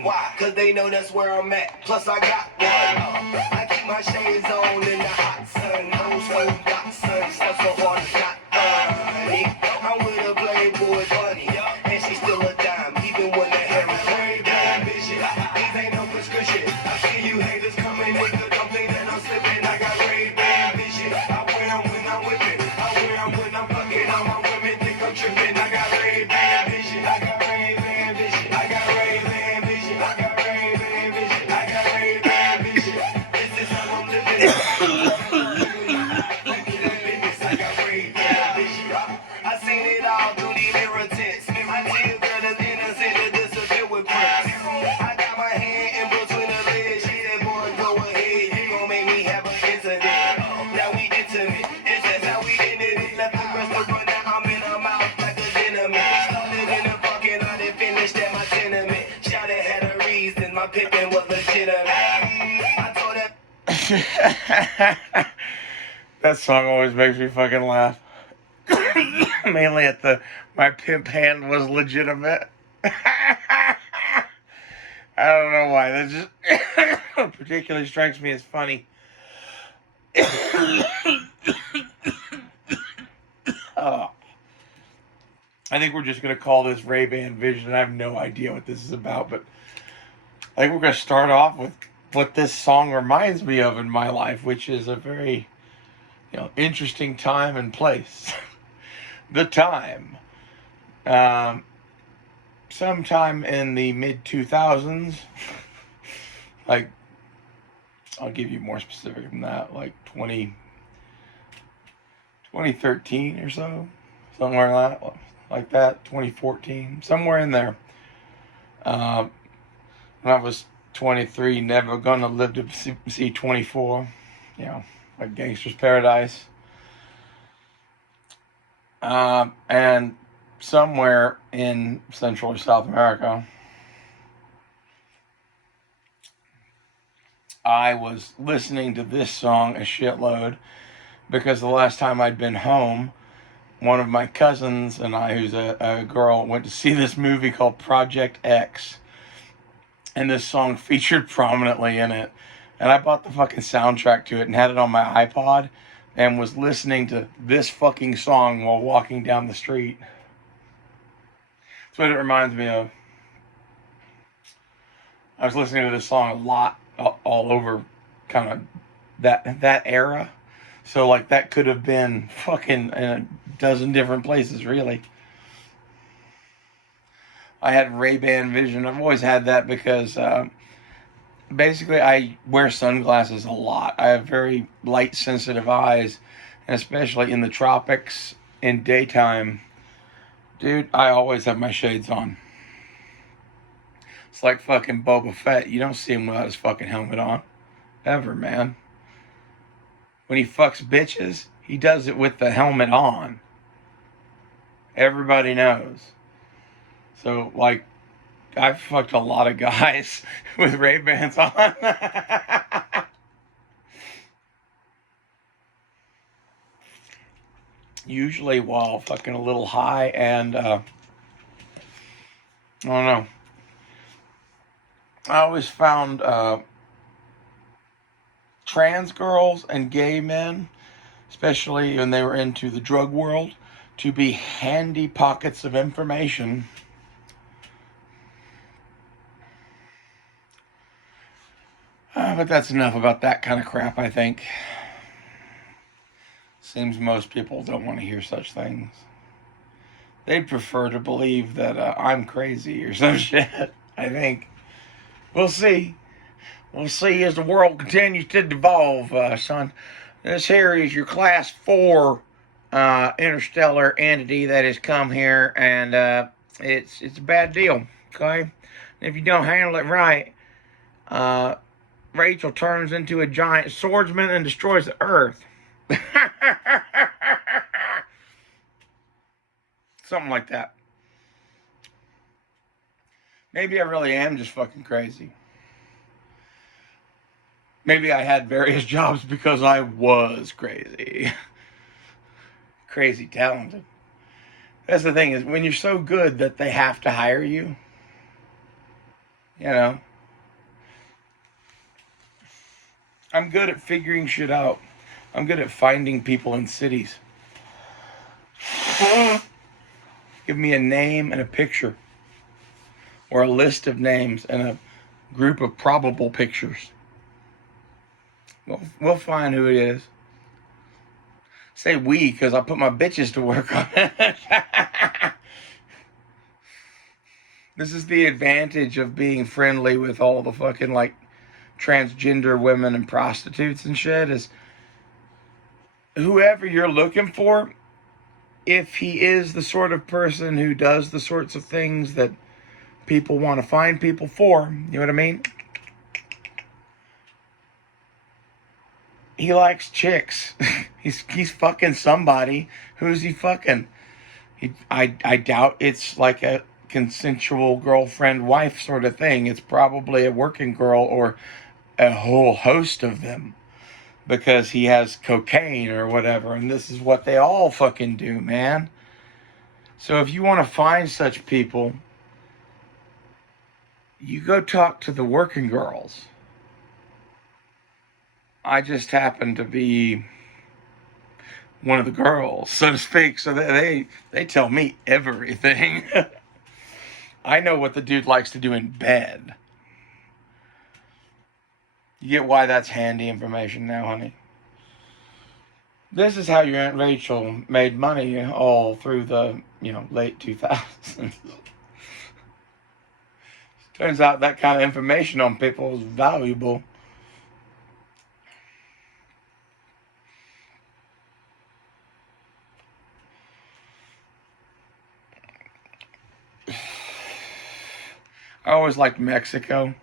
button. Why? Cause they know that's where I'm at. Plus I got one. I keep my shades on in the hot sun. No smoke, got sun. Stuff so hard it's not funny. I'm with a Playboy bunny. And she's still a dime. Even when the hair is Ray Ban Vision. These ain't no prescription. I see you haters coming, nigga. Don't think that I'm slipping. I got Ray Ban Vision. I wear them when I'm whipping. I wear them when I'm fucking. All my women think I'm tripping. I got Ray Ban Vision. I got Ray Ban Vision. I got Ray Ban Vision. I got Ray Ban Vision. I got Ray Ban Vision. This is how I'm living. I got Ray Ban Vision. I seen it all through the mirror tints. I see a girl that's innocent to disappear with prints. I got my hand in between her legs. She said, boy, go ahead. You gon' make me have an incident. Now we intimate. This is how we ended it. Left the restaurant, now I'm in her mouth like a gentleman. We started in the parking lot and finished at my tenement. Shouted had a reason. My pimpin' was legitimate. I told her. That song always makes me fucking laugh. Mainly at the my pimp hand was legitimate. I don't know why. That just particularly strikes me as funny. I think we're just going to call this Ray Ban Vision. I have no idea what this is about, but I think we're going to start off with what this song reminds me of in my life, which is a very, interesting time and place. The time. Sometime in the mid-2000s, like, I'll give you more specific than that, like 2013 or so, somewhere like that, 2014, somewhere in there. When I was 23, never gonna live to see 24, like Gangster's Paradise. And somewhere in Central or South America, I was listening to this song a shitload because the last time I'd been home, one of my cousins and I, who's a girl, went to see this movie called Project X. And this song featured prominently in it. And I bought the fucking soundtrack to it and had it on my iPod and was listening to this fucking song while walking down the street. That's what it reminds me of. I was listening to this song a lot, all over kind of that era. So, like, that could have been fucking in a dozen different places, really. I had Ray Ban Vision. I've always had that because basically I wear sunglasses a lot. I have very light sensitive eyes, and especially in the tropics in daytime, dude, I always have my shades on. It's like fucking Boba Fett. You don't see him without his fucking helmet on. Ever, man. When he fucks bitches, he does it with the helmet on. Everybody knows. So, like, I've fucked a lot of guys with Ray-Bans on. Usually while fucking a little high and, I don't know. I always found trans girls and gay men, especially when they were into the drug world, to be handy pockets of information. But that's enough about that kind of crap, I think. Seems most people don't want to hear such things. They'd prefer to believe that I'm crazy or some shit, I think. We'll see. We'll see as the world continues to devolve, son. This here is your class 4 interstellar entity that has come here, and it's a bad deal, okay? If you don't handle it right, Rachel turns into a giant swordsman and destroys the earth. Something like that. Maybe I really am just fucking crazy. Maybe I had various jobs because I was crazy. Crazy talented. That's the thing, is when you're so good that they have to hire you, You know, I'm good at figuring shit out. I'm good at finding people in cities. Give me a name and a picture, or a list of names and a group of probable pictures. We'll find who it is. Say we, because I put my bitches to work on it. This is the advantage of being friendly with all the fucking, like, transgender women and prostitutes and shit, is whoever you're looking for, if he is the sort of person who does the sorts of things that people want to find people for, you know what I mean? He likes chicks. he's fucking somebody. Who's he fucking? I doubt it's like a consensual girlfriend wife sort of thing. It's probably a working girl or a whole host of them, because he has cocaine or whatever, and this is what they all fucking do, man. So if you want to find such people, you go talk to the working girls. I just happen to be one of the girls, so to speak, so they tell me everything. I know what the dude likes to do in bed. You get why that's handy information now, honey. This is how your Aunt Rachel made money all through the, late 2000s. Turns out that kind of information on people is valuable. I always liked Mexico.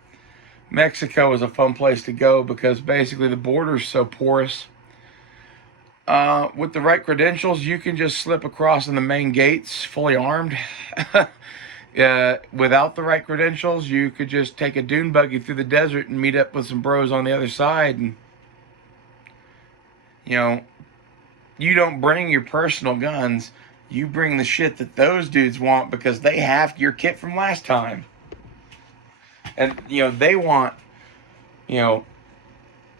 Mexico is a fun place to go because basically the border's so porous. With the right credentials, you can just slip across in the main gates fully armed. Without the right credentials, you could just take a dune buggy through the desert and meet up with some bros on the other side. And, you don't bring your personal guns. You bring the shit that those dudes want because they have your kit from last time. And, they want,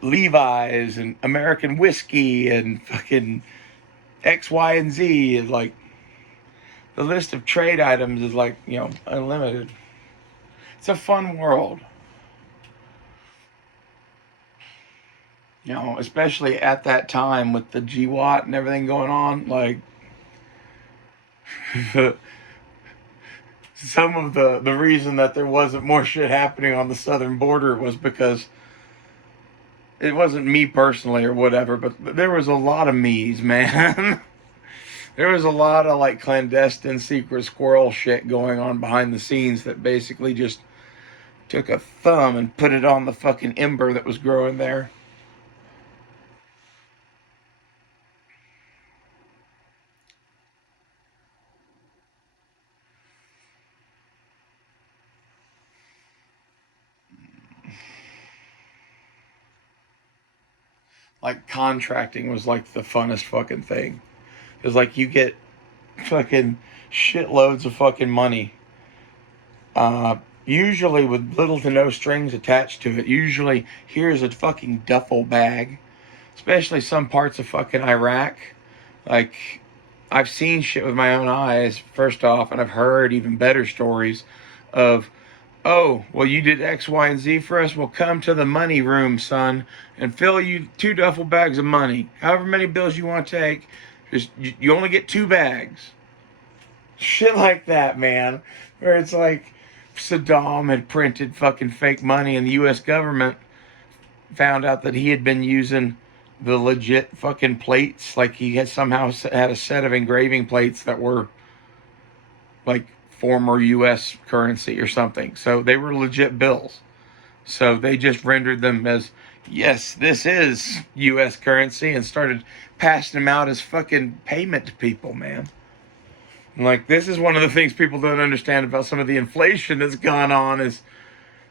Levi's and American whiskey and fucking X, Y, and Z. Is like, the list of trade items is like, unlimited. It's a fun world. Especially at that time with the GWAT and everything going on, like, some of the reason that there wasn't more shit happening on the southern border was because it wasn't me personally or whatever, but there was a lot of me's, man. There was a lot of like clandestine secret squirrel shit going on behind the scenes that basically just took a thumb and put it on the fucking ember that was growing there. Like, contracting was like the funnest fucking thing. Because, like, you get fucking shitloads of fucking money. Usually with little to no strings attached to it. Usually, here's a fucking duffel bag. Especially some parts of fucking Iraq. Like, I've seen shit with my own eyes, first off, and I've heard even better stories of, oh, well, you did X, Y, and Z for us? Well, come to the money room, son, and fill you 2 duffel bags of money. However many bills you want to take, just you only get 2 bags. Shit like that, man. Where it's like Saddam had printed fucking fake money, and the U.S. government found out that he had been using the legit fucking plates. Like, he had somehow had a set of engraving plates that were like former U.S. currency or something. So they were legit bills. So they just rendered them as, yes, this is U.S. currency, and started passing them out as fucking payment to people, man. Like, this is one of the things people don't understand about some of the inflation that's gone on is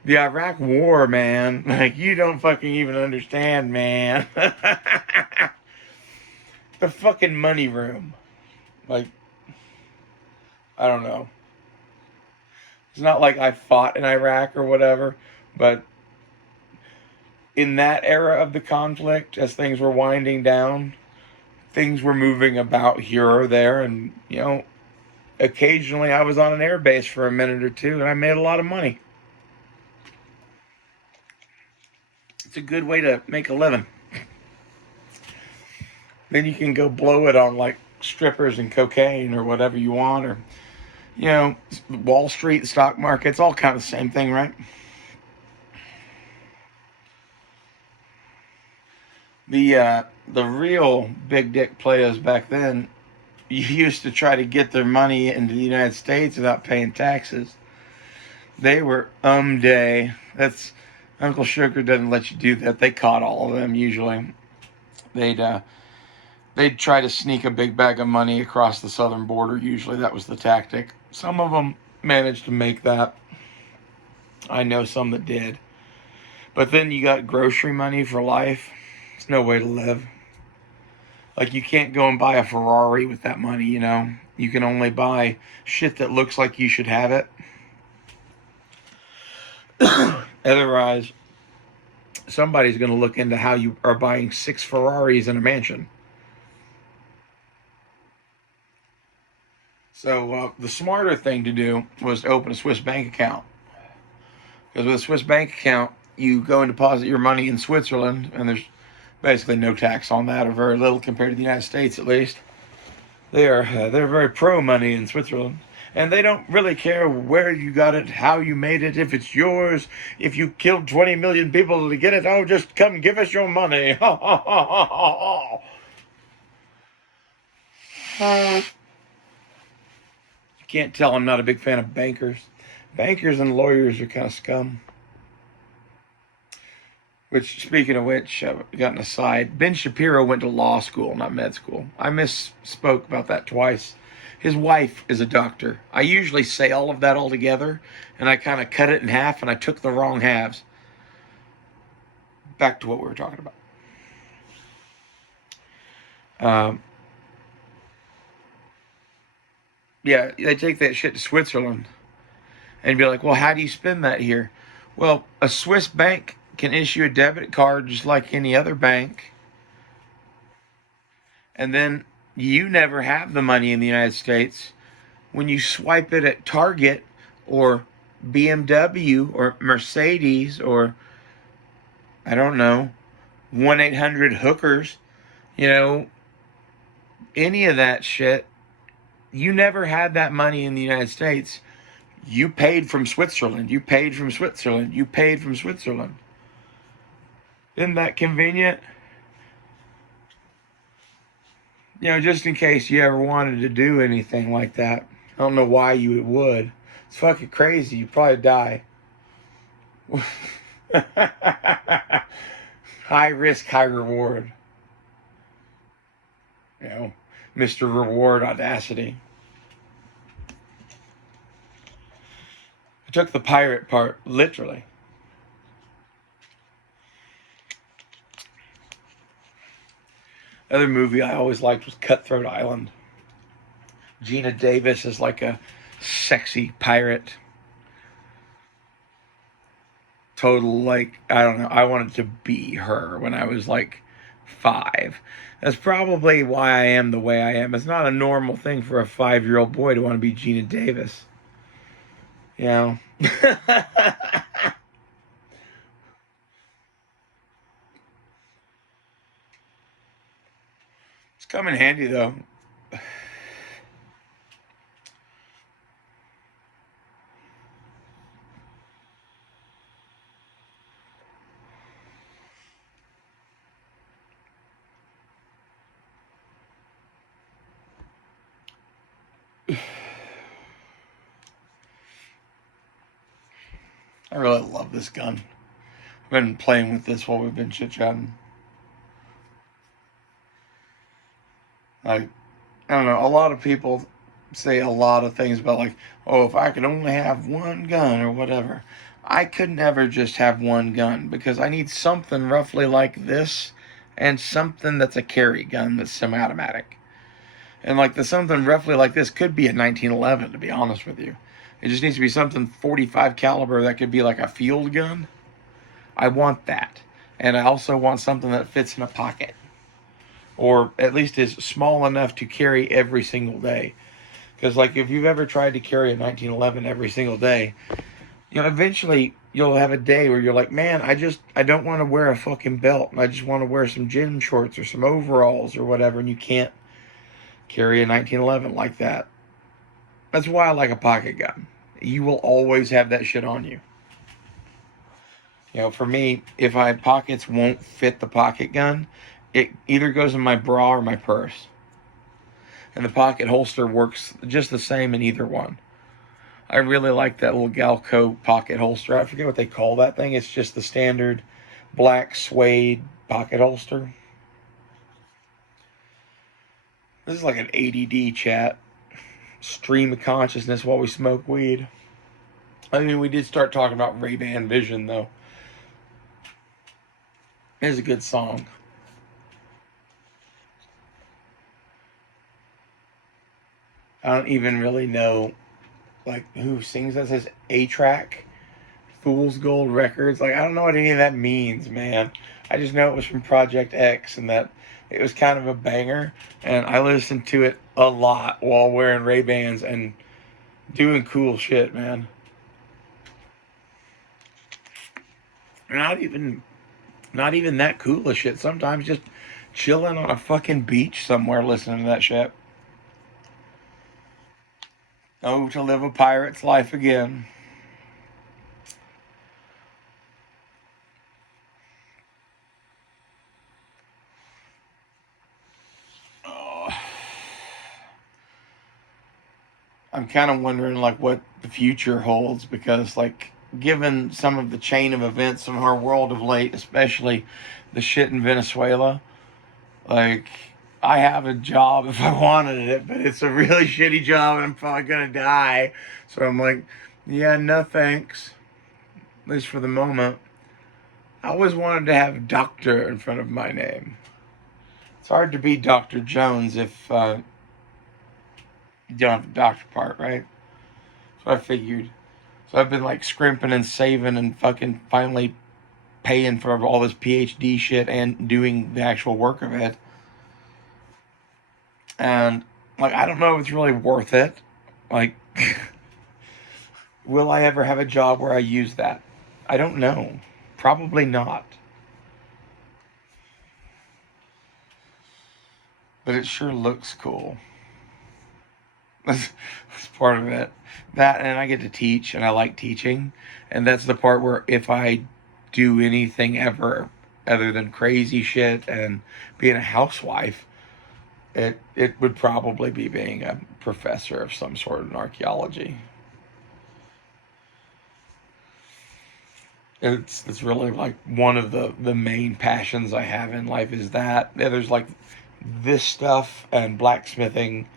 the Iraq war, man. Like, you don't fucking even understand, man. The fucking money room. Like, I don't know. It's not like I fought in Iraq or whatever, but in that era of the conflict, as things were winding down, things were moving about here or there, and occasionally I was on an air base for a minute or two, and I made a lot of money. It's a good way to make a living. Then you can go blow it on like strippers and cocaine or whatever you want, or Wall Street, the stock market. It's all kind of the same thing, right? The real big dick players back then used to try to get their money into the United States without paying taxes. They were day. That's Uncle Sugar doesn't let you do that. They caught all of them usually. They'd try to sneak a big bag of money across the southern border. Usually that was the tactic. Some of them managed to make that. I know some that did. But then you got grocery money for life. It's no way to live. Like, you can't go and buy a Ferrari with that money, You can only buy shit that looks like you should have it. Otherwise, somebody's going to look into how you are buying 6 Ferraris in a mansion. So the smarter thing to do was to open a Swiss bank account. Because with a Swiss bank account, you go and deposit your money in Switzerland, and there's basically no tax on that, or very little compared to the United States, at least. They're very pro money in Switzerland, and they don't really care where you got it, how you made it, if it's yours, if you killed 20 million people to get it. Oh, just come give us your money. You can't tell I'm not a big fan of bankers. Bankers and lawyers are kind of scum. Which, speaking of which, I've got an aside. Ben Shapiro went to law school, not med school. I misspoke about that twice. His wife is a doctor. I usually say all of that all together, and I kind of cut it in half, and I took the wrong halves. Back to what we were talking about. Yeah, they take that shit to Switzerland and be like, well, how do you spend that here? Well, a Swiss bank can issue a debit card just like any other bank. And then you never have the money in the United States. When you swipe it at Target or BMW or Mercedes or, I don't know, 1-800-hookers, any of that shit, you never had that money in the United States. You paid from Switzerland. You paid from Switzerland. You paid from Switzerland. Isn't that convenient? Just in case you ever wanted to do anything like that. I don't know why you would. It's fucking crazy. You'd probably die. High risk, high reward. Mr. Reward Audacity. I took the pirate part literally. Another movie I always liked was Cutthroat Island. Gina Davis is like a sexy pirate. Total, I don't know. I wanted to be her when I was 5. That's probably why I am the way I am. It's not a normal thing for a 5-year-old boy to want to be Gina Davis. It's come in handy, though. I really love this gun. I've been playing with this while we've been chit-chatting. I don't know, a lot of people say a lot of things about if I could only have one gun or whatever. I could never just have one gun because I need something roughly like this and something that's a carry gun that's semi-automatic. And the something roughly like this could be a 1911, to be honest with you. It just needs to be something 45 caliber that could be like a field gun. I want that. And I also want something that fits in a pocket. Or at least is small enough to carry every single day. Because, like, if you've ever tried to carry a 1911 every single day, eventually you'll have a day where you're like, man, I don't want to wear a fucking belt. I just want to wear some gym shorts or some overalls or whatever. And you can't carry a 1911 like that. That's why I like a pocket gun. You will always have that shit on you. For me, if my pockets won't fit the pocket gun, it either goes in my bra or my purse. And the pocket holster works just the same in either one. I really like that little Galco pocket holster. I forget what they call that thing. It's just the standard black suede pocket holster. This is like an ADD chat. Stream of consciousness while we smoke weed. I mean, we did start talking about Ray Ban Vision, though. It's a good song. I don't even really know, like, who sings that. It says A-Track, Fool's Gold Records. Like, I don't know what any of that means, man. I just know it was from Project X and that it was kind of a banger. And I listened to it a lot while wearing Ray-Bans and doing cool shit, man. Not even that cool of shit. Sometimes just chilling on a fucking beach somewhere listening to that shit. Oh, to live a pirate's life again. Oh. I'm kind of wondering, like, what the future holds because, like, given some of the chain of events in our world of late, especially the shit in Venezuela, like, I have a job if I wanted it, but it's a really shitty job and I'm probably gonna die. So I'm like, yeah, no thanks. At least for the moment. I always wanted to have doctor in front of my name. It's hard to be Dr. Jones if you don't have the doctor part, right? So I figured. So I've been like scrimping and saving and fucking finally paying for all this PhD shit and doing the actual work of it. And, like, I don't know if it's really worth it. Like, will I ever have a job where I use that? I don't know. Probably not. But it sure looks cool. That's part of it. That, and I get to teach, and I like teaching. And that's the part where if I do anything ever other than crazy shit and being a housewife, it would probably be being a professor of some sort in archaeology. It's really like one of the main passions I have in life is that. Yeah, there's like this stuff and blacksmithing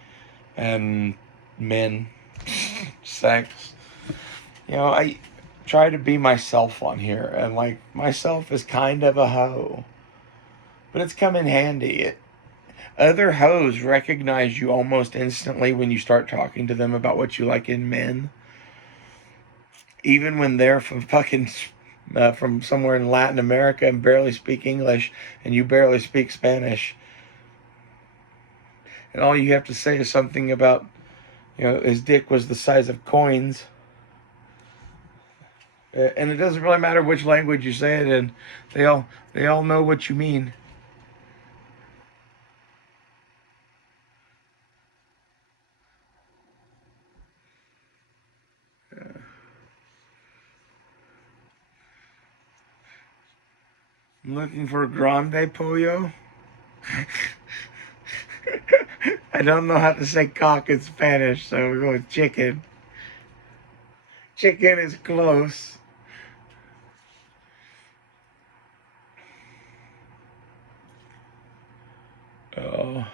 and men, sex. I try to be myself on here, and like myself is kind of a hoe, but it's come in handy. Other hoes recognize you almost instantly when you start talking to them about what you like in men. Even when they're from somewhere in Latin America and barely speak English and you barely speak Spanish. And all you have to say is something about, his dick was the size of coins. And it doesn't really matter which language you say it in. They all know what you mean. I'm looking for grande pollo. I don't know how to say cock in Spanish, so we go with chicken. Chicken is close. Oh.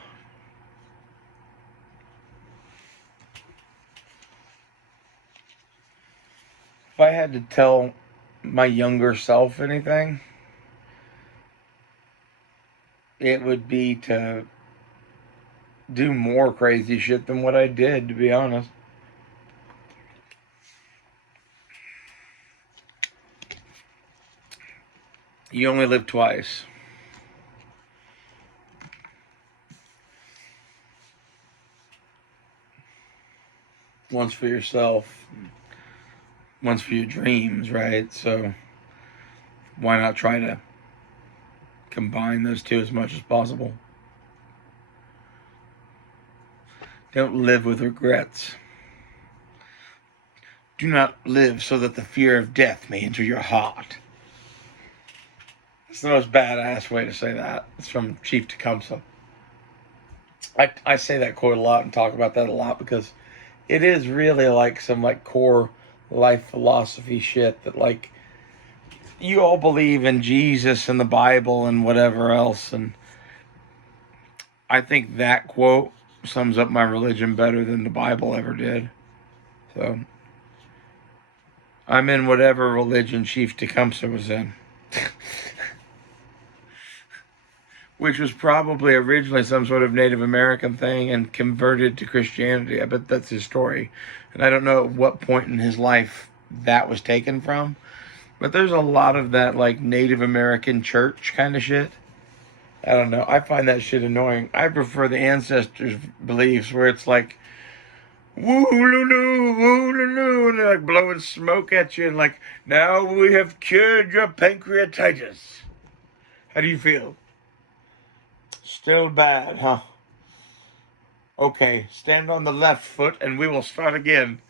If I had to tell my younger self anything, it would be to do more crazy shit than what I did, to be honest. You only live twice. Once for yourself, once for your dreams, right? So why not try to combine those two as much as possible? Don't live with regrets. Do not live so that the fear of death may enter your heart. It's the most badass way to say that. It's from Chief Tecumseh. I say that quote a lot and talk about that a lot because it is really like some like core life philosophy shit that like you all believe in Jesus and the Bible and whatever else, and I think that quote sums up my religion better than the Bible ever did. So I'm in whatever religion Chief Tecumseh was in. Which was probably originally some sort of Native American thing and converted to Christianity. I bet that's his story. And I don't know at what point in his life that was taken from. But there's a lot of that like Native American church kind of shit. I don't know. I find that shit annoying. I prefer the ancestors' beliefs where it's like, woo-loo-loo, woo-loo-loo, and they're like blowing smoke at you and like, now we have cured your pancreatitis. How do you feel? Still bad, huh? Okay, stand on the left foot and we will start again.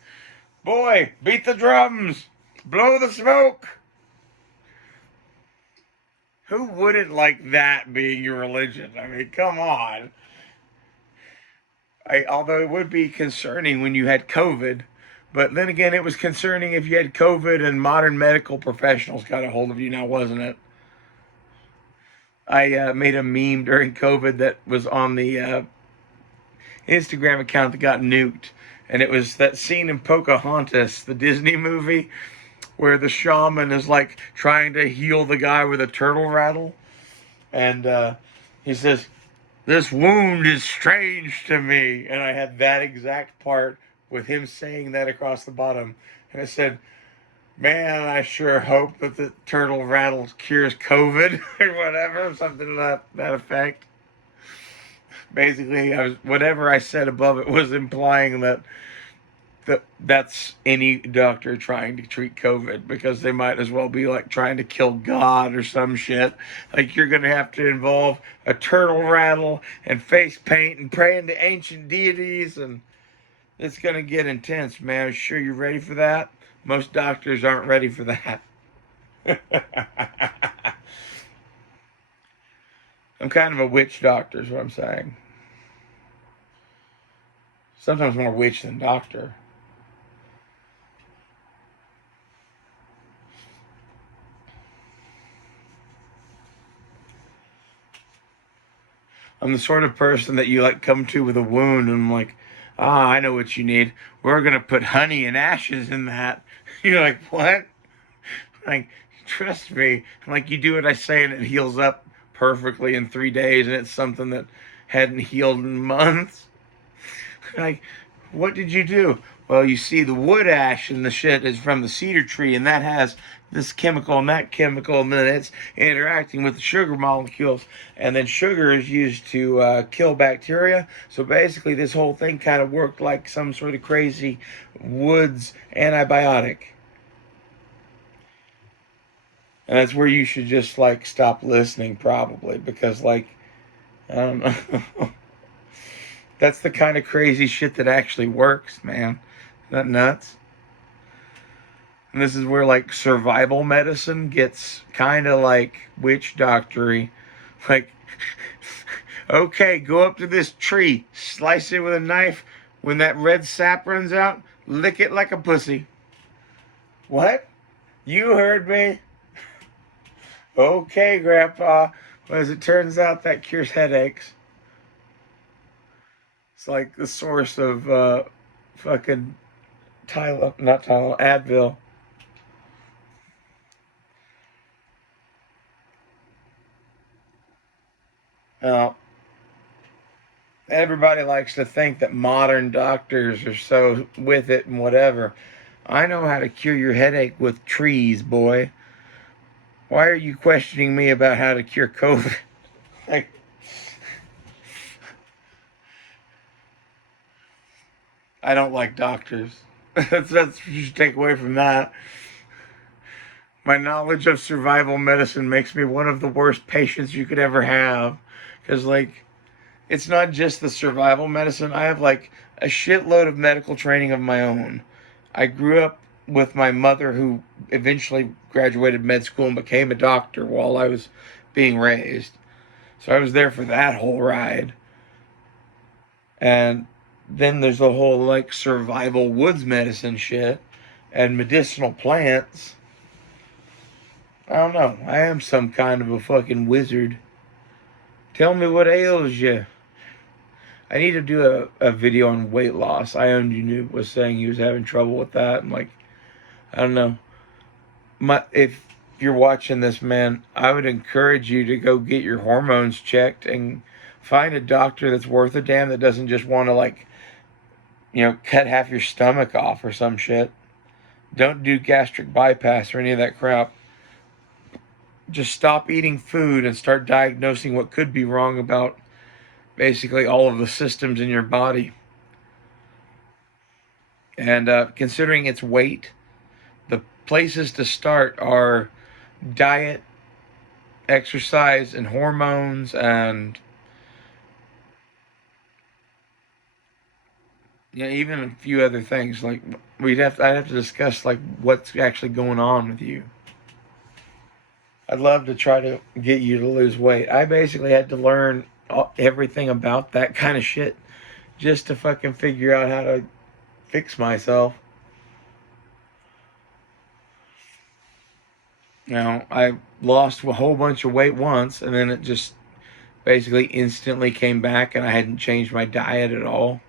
Boy, beat the drums. Blow the smoke. Who wouldn't like that being your religion? I mean, come on. Although it would be concerning when you had COVID, but then again, it was concerning if you had COVID and modern medical professionals got a hold of you now, wasn't it? I made a meme during COVID that was on the Instagram account that got nuked. And it was that scene in Pocahontas, the Disney movie, where the shaman is like trying to heal the guy with a turtle rattle. And he says, "This wound is strange to me." And I had that exact part with him saying that across the bottom. And I said, man, I sure hope that the turtle rattle cures COVID or whatever, something to that effect. Basically, whatever I said above it was implying that that's any doctor trying to treat COVID, because they might as well be like trying to kill God or some shit. Like you're going to have to involve a turtle rattle and face paint and praying to ancient deities, and it's going to get intense, man. Sure you're ready for that? Most doctors aren't ready for that. I'm kind of a witch doctor is what I'm saying. Sometimes more witch than doctor. I'm the sort of person that you like come to with a wound and I'm like, I know what you need. We're going to put honey and ashes in that. You're like, what? Like, trust me. I'm like, you do what I say and it heals up perfectly in 3 days, and it's something that hadn't healed in months. Like, what did you do? Well, you see, the wood ash and the shit is from the cedar tree, and that has this chemical and that chemical, and then it's interacting with the sugar molecules, and then sugar is used to kill bacteria. So basically, this whole thing kind of worked like some sort of crazy woods antibiotic. And that's where you should just like stop listening, probably, because like, I don't know. That's the kind of crazy shit that actually works, man. Isn't that nuts? And this is where like survival medicine gets kind of like witch doctory. Like, okay, go up to this tree, slice it with a knife. When that red sap runs out, lick it like a pussy. What? You heard me. Okay, Grandpa. Well, as it turns out, that cures headaches. It's like the source of fucking Advil. Now, everybody likes to think that modern doctors are so with it and whatever. I know how to cure your headache with trees, boy. Why are you questioning me about how to cure COVID? Like, I don't like doctors. That's what you should take away from that. My knowledge of survival medicine makes me one of the worst patients you could ever have. Because, like, it's not just the survival medicine. I have, like, a shitload of medical training of my own. I grew up with my mother, who eventually graduated med school and became a doctor while I was being raised. So I was there for that whole ride. And then there's the whole, like, survival woods medicine shit and medicinal plants. I don't know. I am some kind of a fucking wizard. Tell me what ails you. I need to do a video on weight loss. Ion Unu was saying he was having trouble with that. And, like, I don't know. If you're watching this, man, I would encourage you to go get your hormones checked and find a doctor that's worth a damn, that doesn't just want to, like, cut half your stomach off or some shit. Don't do gastric bypass or any of that crap. Just stop eating food and start diagnosing what could be wrong about basically all of the systems in your body. And considering its weight, the places to start are diet, exercise, and hormones, and even a few other things. Like, I'd have to discuss, like, what's actually going on with you. I'd love to try to get you to lose weight. I basically had to learn everything about that kind of shit just to fucking figure out how to fix myself. I lost a whole bunch of weight once, and then it just basically instantly came back, and I hadn't changed my diet at all.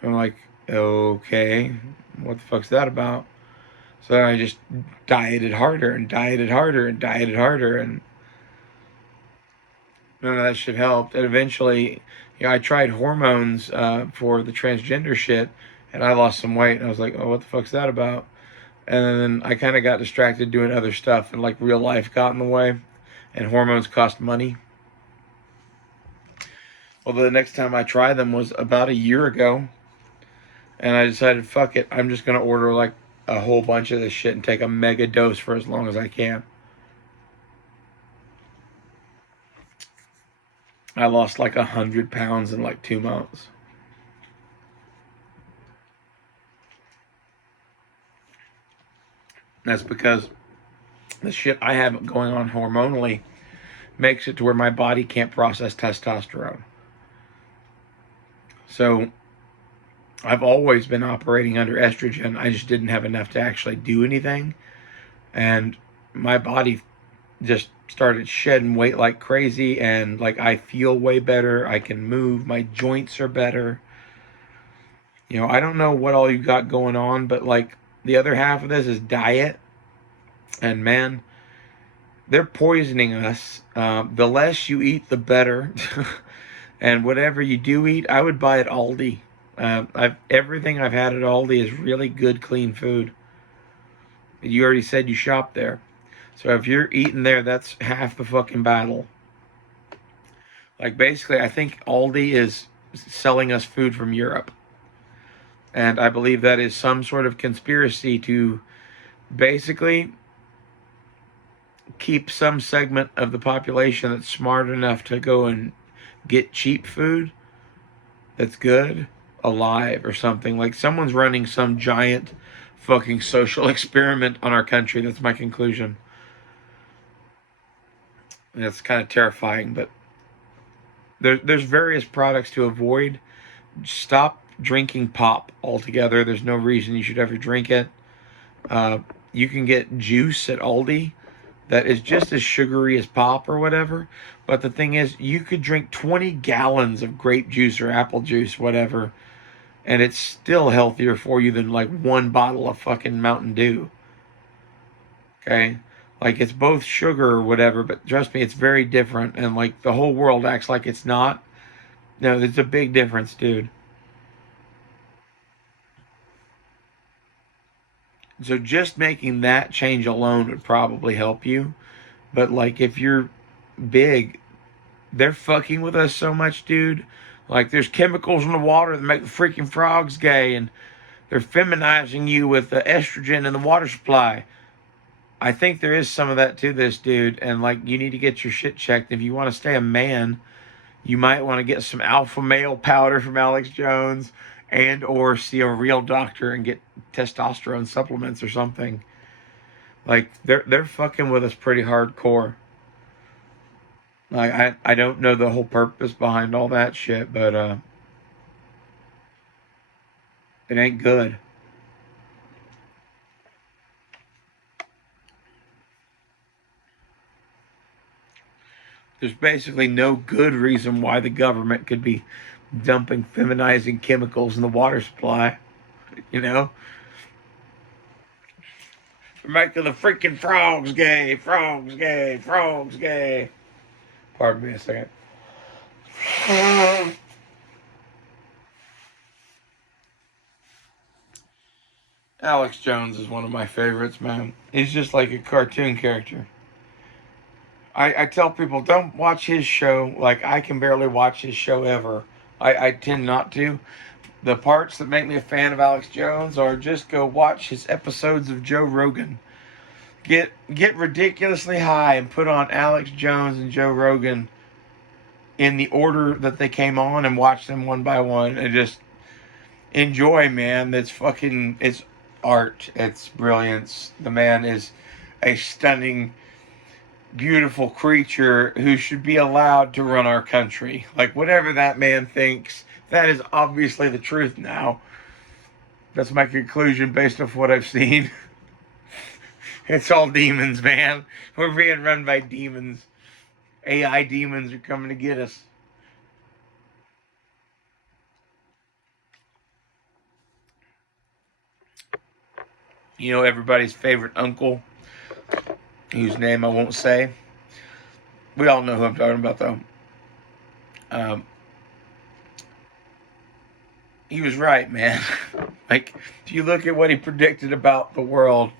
So I'm like, okay, what the fuck's that about? So I just dieted harder and dieted harder and dieted harder, and none of that shit helped. And eventually, I tried hormones for the transgender shit, and I lost some weight. And I was like, oh, what the fuck's that about? And then I kind of got distracted doing other stuff, and, like, real life got in the way, and hormones cost money. Well, the next time I tried them was about a year ago, and I decided, fuck it, I'm just going to order, like, a whole bunch of this shit and take a mega dose for as long as I can. I lost like 100 pounds in like 2 months. That's because the shit I have going on hormonally makes it to where my body can't process testosterone. So I've always been operating under estrogen. I just didn't have enough to actually do anything. And my body just started shedding weight like crazy, and, like, I feel way better. I can move. My joints are better. I don't know what all you got going on, but, like, the other half of this is diet. And, man, they're poisoning us. The less you eat, the better. And whatever you do eat, I would buy at Aldi. Everything I've had at Aldi is really good, clean food. You already said you shop there. So if you're eating there, that's half the fucking battle. Like, basically, I think Aldi is selling us food from Europe. And I believe that is some sort of conspiracy to basically keep some segment of the population that's smart enough to go and get cheap food that's good alive or something. Like, someone's running some giant fucking social experiment on our country. That's my conclusion. And it's kind of terrifying, but there's various products to avoid. Stop drinking pop altogether. There's no reason you should ever drink it. You can get juice at Aldi that is just as sugary as pop or whatever. But the thing is, you could drink 20 gallons of grape juice or apple juice, whatever, and it's still healthier for you than, like, one bottle of fucking Mountain Dew. Okay? Like, it's both sugar or whatever, but trust me, it's very different. And, like, the whole world acts like it's not. No, there's a big difference, dude. So just making that change alone would probably help you. But like if you're big, they're fucking with us so much, dude. Like there's chemicals in the water that make the freaking frogs gay, and they're feminizing you with the estrogen in the water supply. I think there is some of that to this, dude. And like you need to get your shit checked. If you want to stay a man, you might want to get some alpha male powder from Alex Jones, and or see a real doctor and get testosterone supplements or something. Like they're fucking with us pretty hardcore. Like I don't know the whole purpose behind all that shit, but it ain't good. There's basically no good reason why the government could be dumping feminizing chemicals in the water supply. You know, we're making the freaking frogs gay, frogs gay, frogs gay. Pardon me a second. Alex Jones is one of my favorites, man. He's just like a cartoon character. I tell people don't watch his show. Like I can barely watch his show ever. I tend not to. The parts that make me a fan of Alex Jones are just go watch his episodes of Joe Rogan. Get ridiculously high and put on Alex Jones and Joe Rogan in the order that they came on and watch them one by one and just enjoy, man. It's art. It's brilliance. The man is a stunning, beautiful creature who should be allowed to run our country. Like whatever that man thinks, that is obviously the truth now. That's my conclusion based off what I've seen. It's all demons, man. We're being run by demons. AI demons are coming to get us. You know everybody's favorite uncle, whose name I won't say. We all know who I'm talking about, though. Um, he was right, man. Like, if you look at what he predicted about the world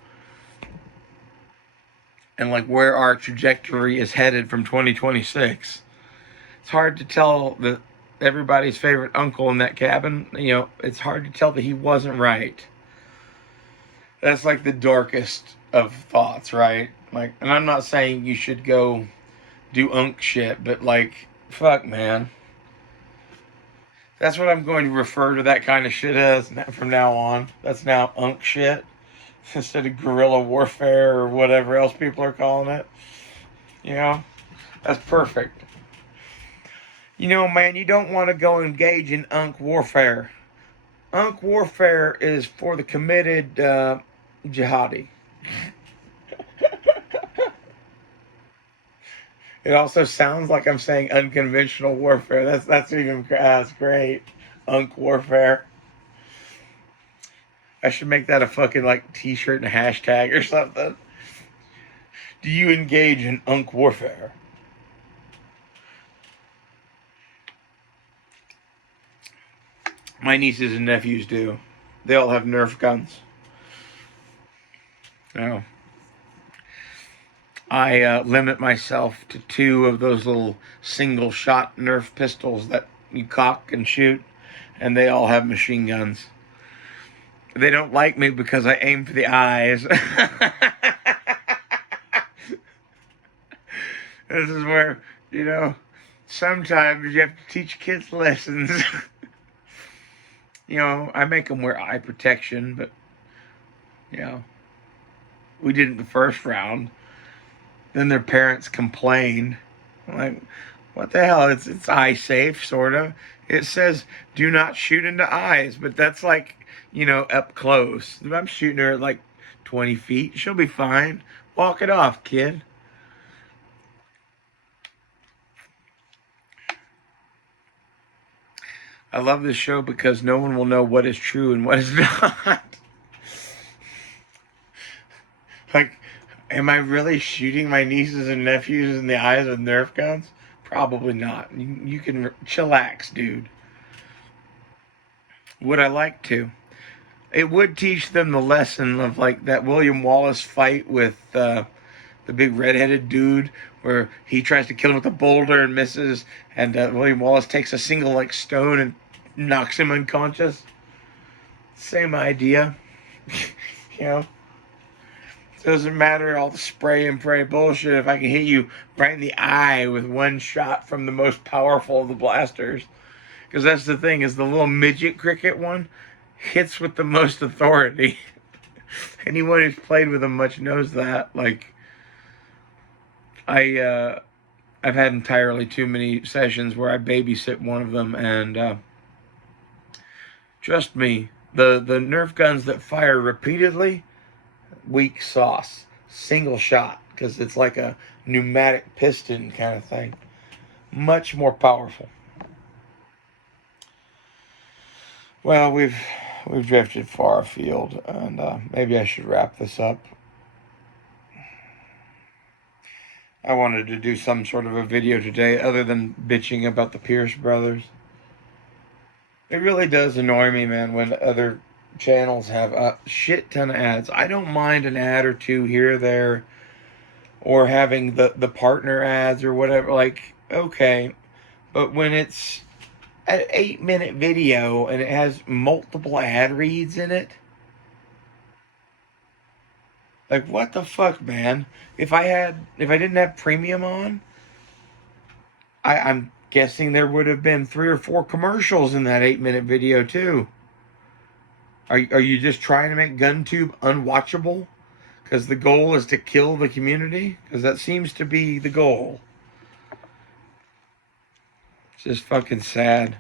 and like where our trajectory is headed from 2026, it's hard to tell that everybody's favorite uncle in that cabin. You know, it's hard to tell that he wasn't right. That's like the darkest of thoughts, right? Like, and I'm not saying you should go do unk shit, but like, fuck, man. That's what I'm going to refer to that kind of shit as from now on. That's now unk shit instead of guerrilla warfare or whatever else people are calling it. You know, that's perfect. You know, man, you don't want to go engage in unk warfare. Unk warfare is for the committed jihadi. It also sounds like I'm saying unconventional warfare. That's great. Unk warfare. I should make that a fucking like t-shirt and a hashtag or something. Do you engage in unk warfare? My nieces and nephews do. They all have Nerf guns. No. I limit myself to 2 of those little single shot Nerf pistols that you cock and shoot, and they all have machine guns. They don't like me because I aim for the eyes. This is where, you know, sometimes you have to teach kids lessons. You know, I make them wear eye protection, but, you know, we did it the first round. Then their parents complained. I'm like, what the hell? It's eye safe, sort of. It says, do not shoot into eyes, but that's like, you know, up close. If I'm shooting her at like 20 feet, she'll be fine. Walk it off, kid. I love this show because no one will know what is true and what is not. Like, am I really shooting my nieces and nephews in the eyes with Nerf guns? Probably not. You can chillax, dude. Would I like to? it would teach them the lesson of like that William Wallace fight with the big redheaded dude, where he tries to kill him with a boulder and misses, and William Wallace takes a single like stone and knocks him unconscious. Same idea, you know. It doesn't matter all the spray and pray bullshit if I can hit you right in the eye with one shot from the most powerful of the blasters. Because that's the thing, is the little midget cricket one hits with the most authority. Anyone who's played with them much knows that. Like, I've had entirely too many sessions where I babysit one of them, and trust me, the Nerf guns that fire repeatedly, weak sauce, single shot, because it's like a pneumatic piston kind of thing. Much more powerful. Well, we've drifted far afield, and maybe I should wrap this up. I wanted to do some sort of a video today other than bitching about the Pierce brothers. It really does annoy me, man, when other channels have a shit ton of ads. I don't mind an ad or two here or there, or having the partner ads or whatever. Like, okay, but when it's an 8-minute video and it has multiple ad reads in it, like, what the fuck, man? If I didn't have premium on, I'm guessing there would have been 3 or 4 commercials in that 8-minute video too. Are you just trying to make GunTube unwatchable? Because the goal is to kill the community? Because that seems to be the goal. It's just fucking sad.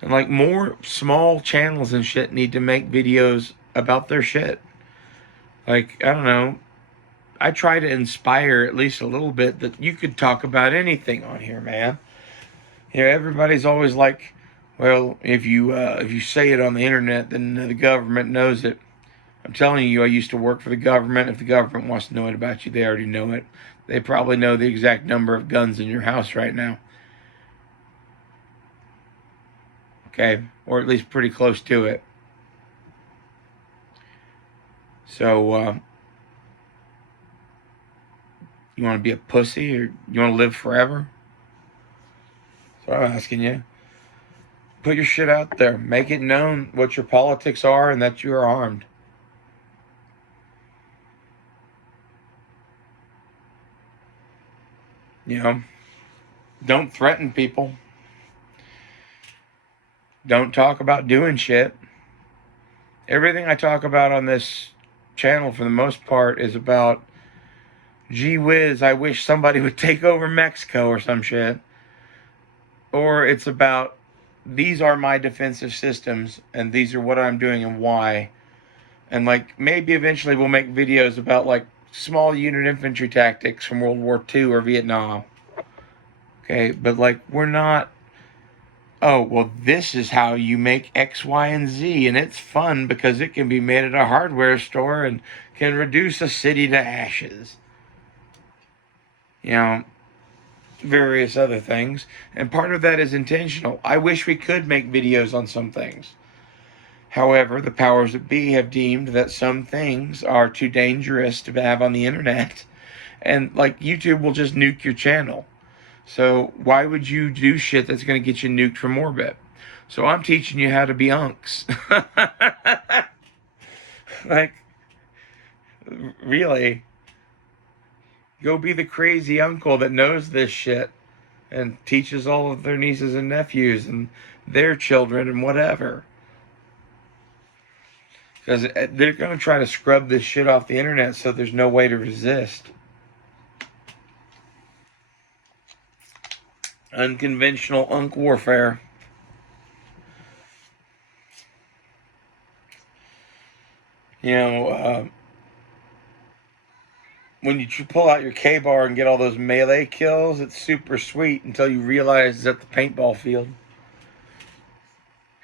And like, more small channels and shit need to make videos about their shit. Like, I don't know. I try to inspire at least a little bit that you could talk about anything on here, man. You know, everybody's always like, well, if you say it on the internet, then the government knows it. I'm telling you, I used to work for the government. If the government wants to know it about you, they already know it. They probably know the exact number of guns in your house right now. Okay? Or at least pretty close to it. So, you want to be a pussy, or you want to live forever? So I'm asking you. Put your shit out there. Make it known what your politics are and that you are armed. You know, don't threaten people. Don't talk about doing shit. Everything I talk about on this channel, for the most part, is about, gee whiz, I wish somebody would take over Mexico or some shit. Or it's about, these are my defensive systems, and these are what I'm doing and why. And like, maybe eventually we'll make videos about like small unit infantry tactics from World War II or Vietnam. Okay, but like, we're not, oh, well, this is how you make X, Y, and Z, and it's fun because it can be made at a hardware store and can reduce a city to ashes. You know, various other things. And part of that is intentional. I wish we could make videos on some things. However, the powers that be have deemed that some things are too dangerous to have on the internet. And like, YouTube will just nuke your channel. So why would you do shit that's going to get you nuked from orbit? So I'm teaching you how to be unks. Like, really, go be the crazy uncle that knows this shit and teaches all of their nieces and nephews and their children and whatever. Because they're going to try to scrub this shit off the internet so there's no way to resist. Unconventional unk warfare. You know, when you pull out your K-bar and get all those melee kills, it's super sweet until you realize it's at the paintball field.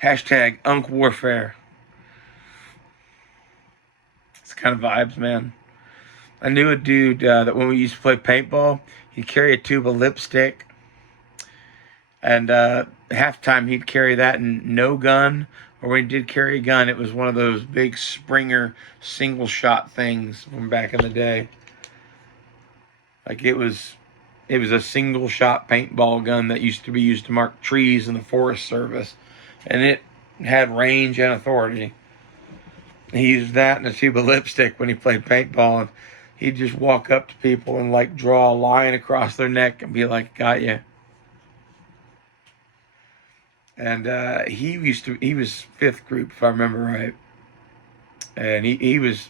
Hashtag unk warfare. It's kind of vibes, man. I knew a dude that when we used to play paintball, he'd carry a tube of lipstick. And half the time he'd carry that and no gun or when he did carry a gun, it was one of those big Springer single shot things from back in the day. Like it was a single shot paintball gun that used to be used to mark trees in the Forest Service, and it had range and authority. He used that and a tube of lipstick when he played paintball, and he'd just walk up to people and like draw a line across their neck and be like, "Got you." And he was fifth group if I remember right, and he was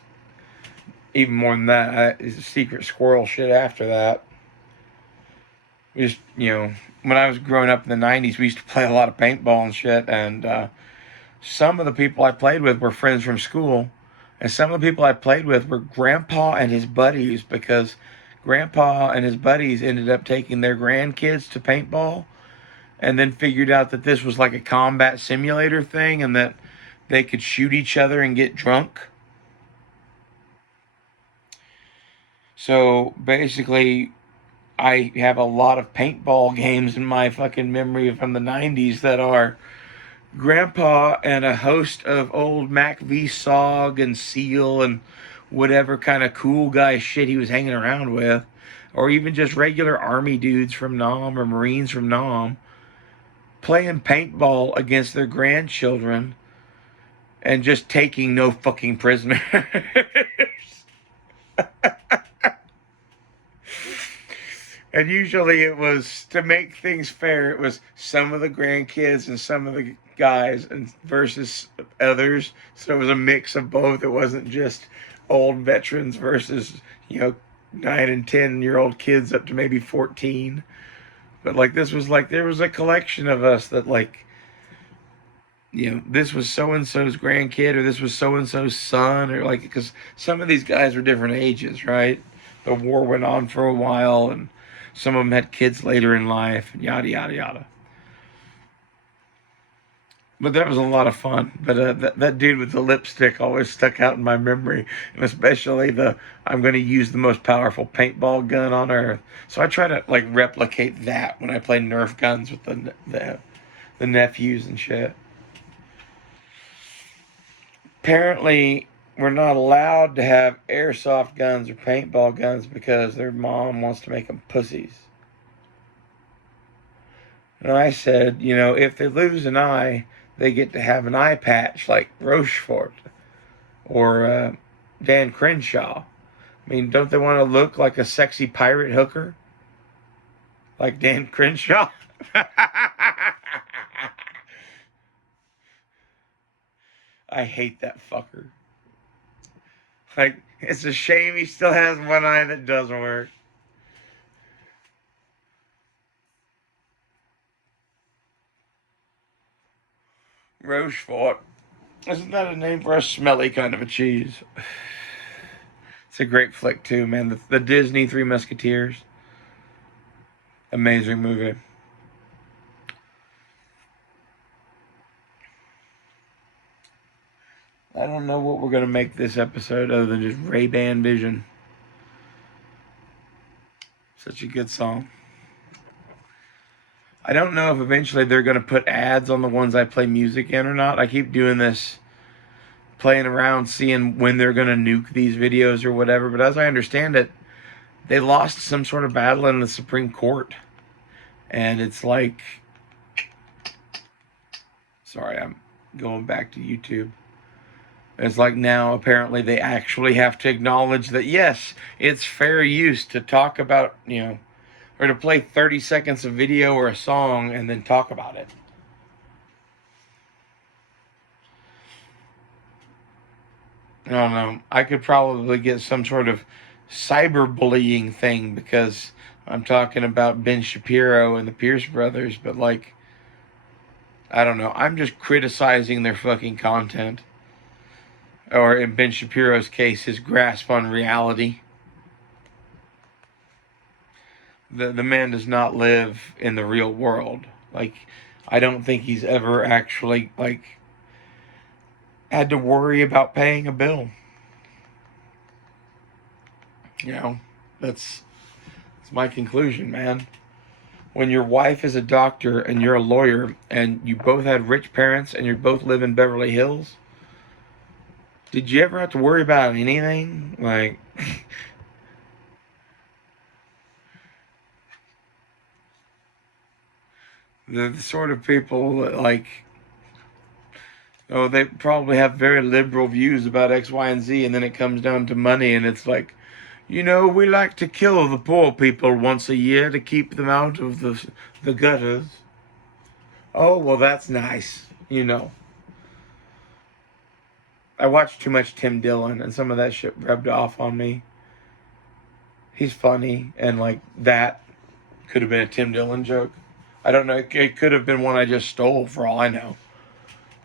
even more than that. He's a secret squirrel shit after that. We just, when I was growing up in the 90s, we used to play a lot of paintball and shit. And some of the people I played with were friends from school. And some of the people I played with were Grandpa and his buddies, because Grandpa and his buddies ended up taking their grandkids to paintball and then figured out that this was like a combat simulator thing and that they could shoot each other and get drunk. So basically, I have a lot of paintball games in my fucking memory from the 90s that are Grandpa and a host of old Mac V Sog and Seal and whatever kind of cool guy shit he was hanging around with, or even just regular Army dudes from Nam or Marines from Nam, playing paintball against their grandchildren and just taking no fucking prisoners. And usually it was, to make things fair, it was some of the grandkids and some of the guys and versus others. So it was a mix of both. It wasn't just old veterans versus, 9 and 10-year-old kids up to maybe 14. But like this was like, there was a collection of us that like, this was so-and-so's grandkid, or this was so-and-so's son, or like, because some of these guys were different ages, right? The war went on for a while, and some of them had kids later in life, and yada, yada, yada. But that was a lot of fun. But that dude with the lipstick always stuck out in my memory. And especially I'm going to use the most powerful paintball gun on earth. So I try to like replicate that when I play Nerf guns with the nephews and shit. Apparently, we're not allowed to have airsoft guns or paintball guns because their mom wants to make them pussies. And I said, if they lose an eye, they get to have an eye patch like Rochefort or Dan Crenshaw. I mean, don't they want to look like a sexy pirate hooker? Like Dan Crenshaw? I hate that fucker. Like, it's a shame he still has one eye that doesn't work. Rochefort. Isn't that a name for a smelly kind of a cheese? It's a great flick too, man. The Disney Three Musketeers. Amazing movie. I don't know what we're going to make this episode other than just Ray Ban Vision. Such a good song. I don't know if eventually they're going to put ads on the ones I play music in or not. I keep doing this, playing around, seeing when they're going to nuke these videos or whatever. But as I understand it, they lost some sort of battle in the Supreme Court. And it's like... Sorry, I'm going back to YouTube. It's like now apparently they actually have to acknowledge that, yes, it's fair use to talk about, or to play 30 seconds of video or a song and then talk about it. I don't know. I could probably get some sort of cyberbullying thing because I'm talking about Ben Shapiro and the Pierce brothers, but like, I don't know. I'm just criticizing their fucking content. Or in Ben Shapiro's case, his grasp on reality. The man does not live in the real world. Like, I don't think he's ever actually, like, had to worry about paying a bill. That's my conclusion, man. when your wife is a doctor and you're a lawyer and you both had rich parents and you both live in Beverly Hills, did you ever have to worry about anything? Like, the sort of people that, like, oh, they probably have very liberal views about X, Y, and Z, and then it comes down to money, and it's like, we like to kill the poor people once a year to keep them out of the gutters. Oh, well, that's nice. I watched too much Tim Dillon, and some of that shit rubbed off on me. He's funny, and like that could have been a Tim Dillon joke. I don't know. It could have been one I just stole, for all I know.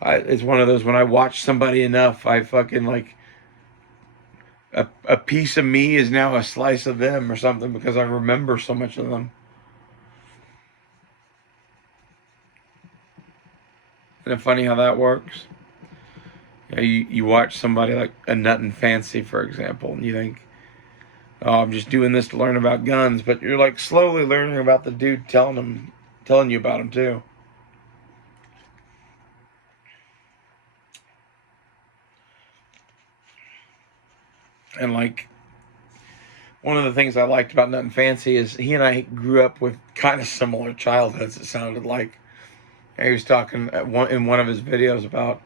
It's one of those, when I watch somebody enough, I fucking like, a piece of me is now a slice of them or something, because I remember so much of them. Isn't it funny how that works? You watch somebody like a Nut and Fancy, for example, and you think, oh, I'm just doing this to learn about guns, but you're like slowly learning about the dude telling you about him too. And like, one of the things I liked about Nut and Fancy is he and I grew up with kind of similar childhoods, it sounded like. He was talking in one of his videos about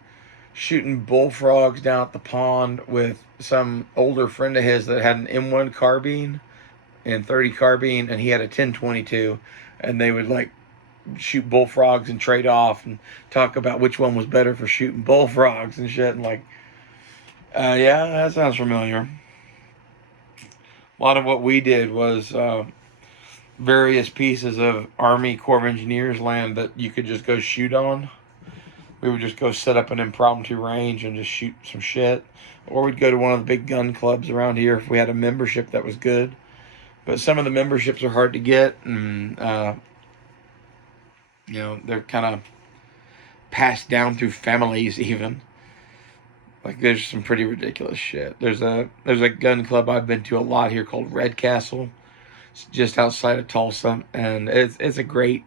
shooting bullfrogs down at the pond with some older friend of his that had an M1 carbine and 30 carbine, and he had a 1022, and they would like shoot bullfrogs and trade off and talk about which one was better for shooting bullfrogs and shit. And like, yeah, that sounds familiar. A lot of what we did was various pieces of Army Corps of Engineers land that you could just go shoot on. We would just go set up an impromptu range and just shoot some shit. Or we'd go to one of the big gun clubs around here if we had a membership that was good. But some of the memberships are hard to get, and they're kind of passed down through families even. Like, there's some pretty ridiculous shit. There's a gun club I've been to a lot here called Red Castle. It's just outside of Tulsa, and it's a great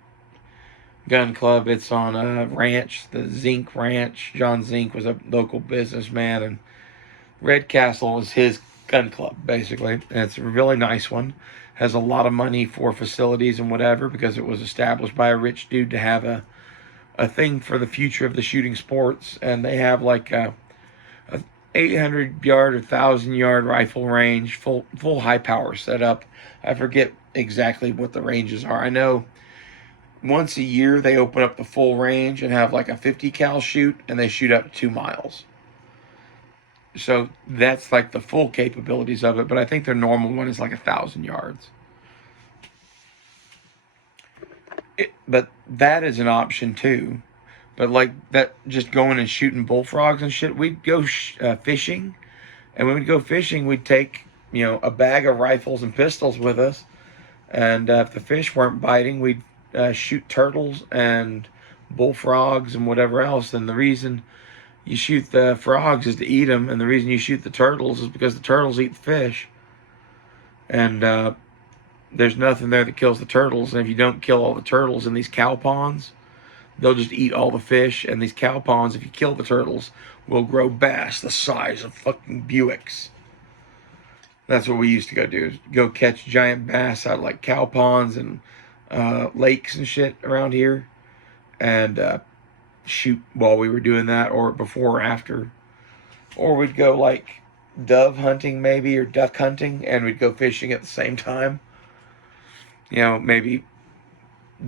gun club. It's on a ranch, the Zink Ranch. John Zink was a local businessman, and Red Castle is his gun club, basically. And it's a really nice one. Has a lot of money for facilities and whatever, because it was established by a rich dude to have a thing for the future of the shooting sports. And they have like a 800-yard or 1,000-yard rifle range, full high power setup. I forget exactly what the ranges are. I know once a year they open up the full range and have like a 50 cal shoot, and they shoot up to 2 miles. So that's like the full capabilities of it, but I think their normal one is like 1,000 yards. But that is an option too. But like that, just going and shooting bullfrogs and shit, we'd go fishing, and when we'd go fishing, we'd take a bag of rifles and pistols with us, and if the fish weren't biting, we'd shoot turtles and bullfrogs and whatever else. And the reason you shoot the frogs is to eat them, and the reason you shoot the turtles is because the turtles eat the fish. And there's nothing there that kills the turtles, and if you don't kill all the turtles in these cow ponds, they'll just eat all the fish. And these cow ponds, if you kill the turtles, will grow bass the size of fucking Buicks. That's what we used to go do, is go catch giant bass out of like cow ponds and lakes and shit around here, and shoot while we were doing that, or before or after. Or we'd go like dove hunting maybe, or duck hunting, and we'd go fishing at the same time. Maybe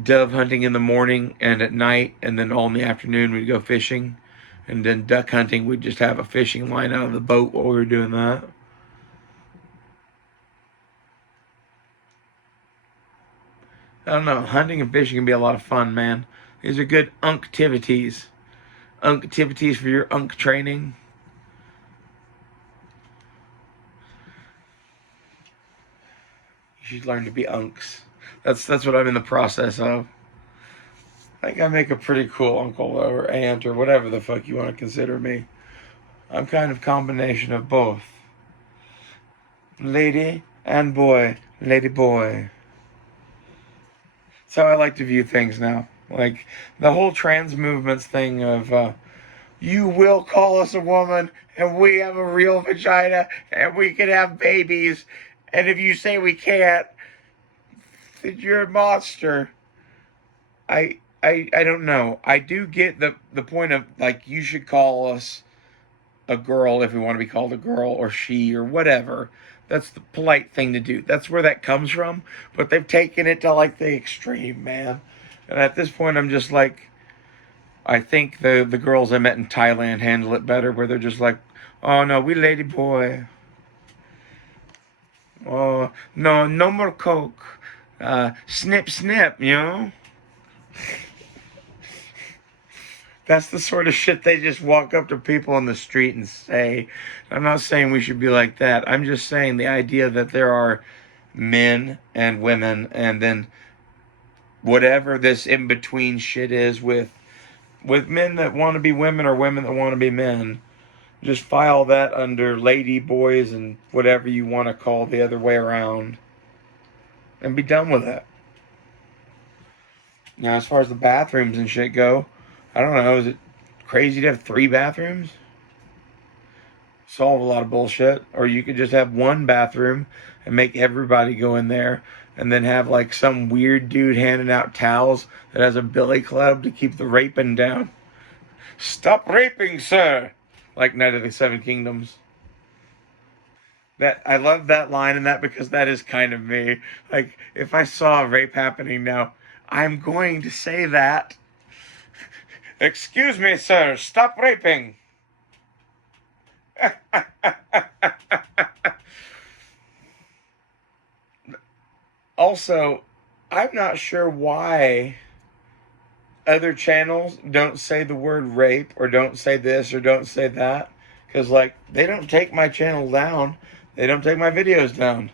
dove hunting in the morning and at night, and then all in the afternoon we'd go fishing. And then duck hunting, we'd just have a fishing line out of the boat while we were doing that. I don't know, hunting and fishing can be a lot of fun, man. These are good unctivities. Unctivities for your unk training. You should learn to be unks. That's what I'm in the process of. I think I make a pretty cool uncle or aunt or whatever the fuck you want to consider me. I'm kind of a combination of both. Lady and boy. Lady boy. That's how I like to view things now. Like the whole trans movements thing of you will call us a woman and we have a real vagina and we can have babies, and if you say we can't, then you're a monster. I don't know. I do get the point of like you should call us a girl if we want to be called a girl or she or whatever. That's the polite thing to do. That's where that comes from. But they've taken it to like the extreme, man. And at this point, I'm just like, I think the girls I met in Thailand handle it better, where they're just like, oh no, we lady boy. Oh no, no more coke. Snip, snip, you know. That's the sort of shit they just walk up to people on the street and say. I'm not saying we should be like that. I'm just saying the idea that there are men and women, and then whatever this in between shit is with men that want to be women or women that want to be men. Just file that under lady boys and whatever you want to call the other way around, and be done with it. Now, as far as the bathrooms and shit go, I don't know, is it crazy to have 3 bathrooms? Solve a lot of bullshit. Or you could just have one bathroom and make everybody go in there, and then have like some weird dude handing out towels that has a billy club to keep the raping down. Stop raping, sir! Like Night of the Seven Kingdoms. That I love that line and that because that is kind of me. Like, if I saw a rape happening now, I'm going to say that. Excuse me, sir, stop raping. Also, I'm not sure why other channels don't say the word rape or don't say this or don't say that. Because, like, they don't take my channel down. They don't take my videos down.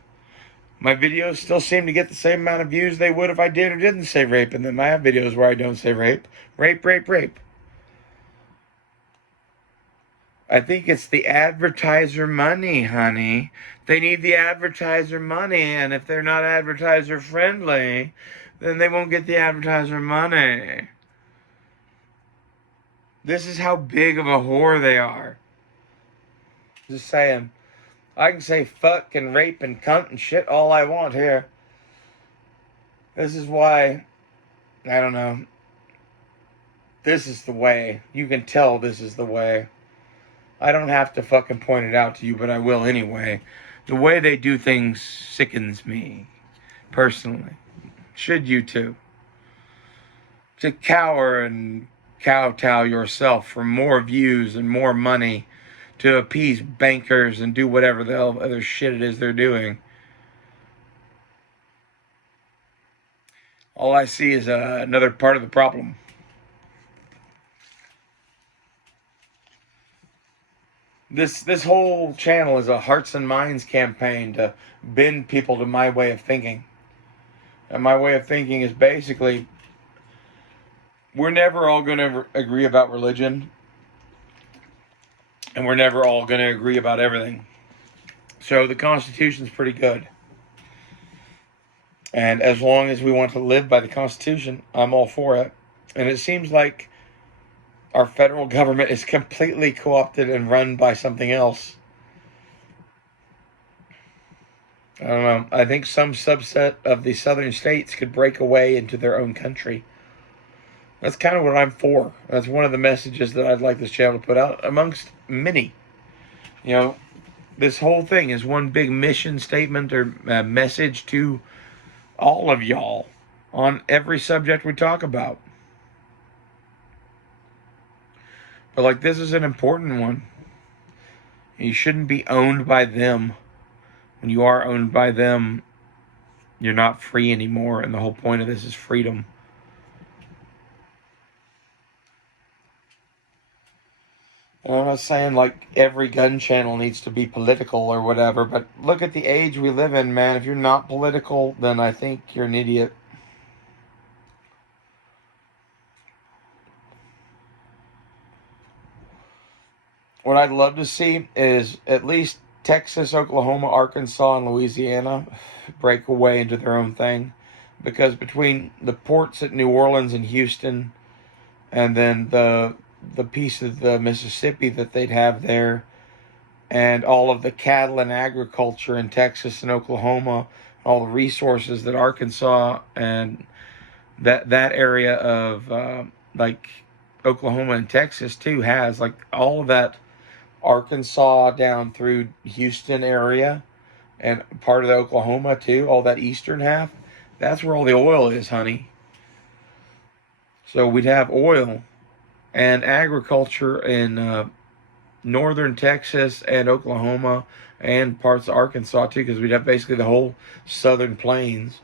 My videos still seem to get the same amount of views they would if I did or didn't say rape in them. I have videos where I don't say rape. Rape, rape, rape. I think it's the advertiser money, honey. They need the advertiser money, and if they're not advertiser friendly, then they won't get the advertiser money. This is how big of a whore they are. Just saying. I can say fuck and rape and cunt and shit all I want here. This is why, I don't know. This is the way. You can tell this is the way. I don't have to fucking point it out to you, but I will anyway. The way they do things sickens me, personally. Should you too. To cower and kowtow yourself for more views and more money, to appease bankers and do whatever the hell other shit it is they're doing. All I see is another part of the problem. This whole channel is a hearts and minds campaign to bend people to my way of thinking. And my way of thinking is basically, we're never all going to agree about religion. And we're never all going to agree about everything. So the Constitution's pretty good. And as long as we want to live by the Constitution, I'm all for it. And it seems like our federal government is completely co-opted and run by something else. I don't know. I think some subset of the southern states could break away into their own country. That's kind of what I'm for. That's one of the messages that I'd like this channel to put out, amongst many. You know, this whole thing is one big mission statement or message to all of y'all on every subject we talk about. But, like, this is an important one. You shouldn't be owned by them. When you are owned by them, you're not free anymore, and the whole point of this is freedom. And I'm not saying, like, every gun channel needs to be political or whatever, but look at the age we live in, man. If you're not political, then I think you're an idiot. What I'd love to see is at least Texas, Oklahoma, Arkansas, and Louisiana break away into their own thing. because between the ports at New Orleans and Houston, and then the piece of the Mississippi that they'd have there, and all of the cattle and agriculture in Texas and Oklahoma, all the resources that Arkansas and that area of like Oklahoma and Texas too has, like all of that Arkansas down through Houston area and part of the Oklahoma too, all that eastern half, that's where all the oil is, honey. So we'd have oil and agriculture in northern Texas and Oklahoma and parts of Arkansas too, because we'd have basically the whole southern plains.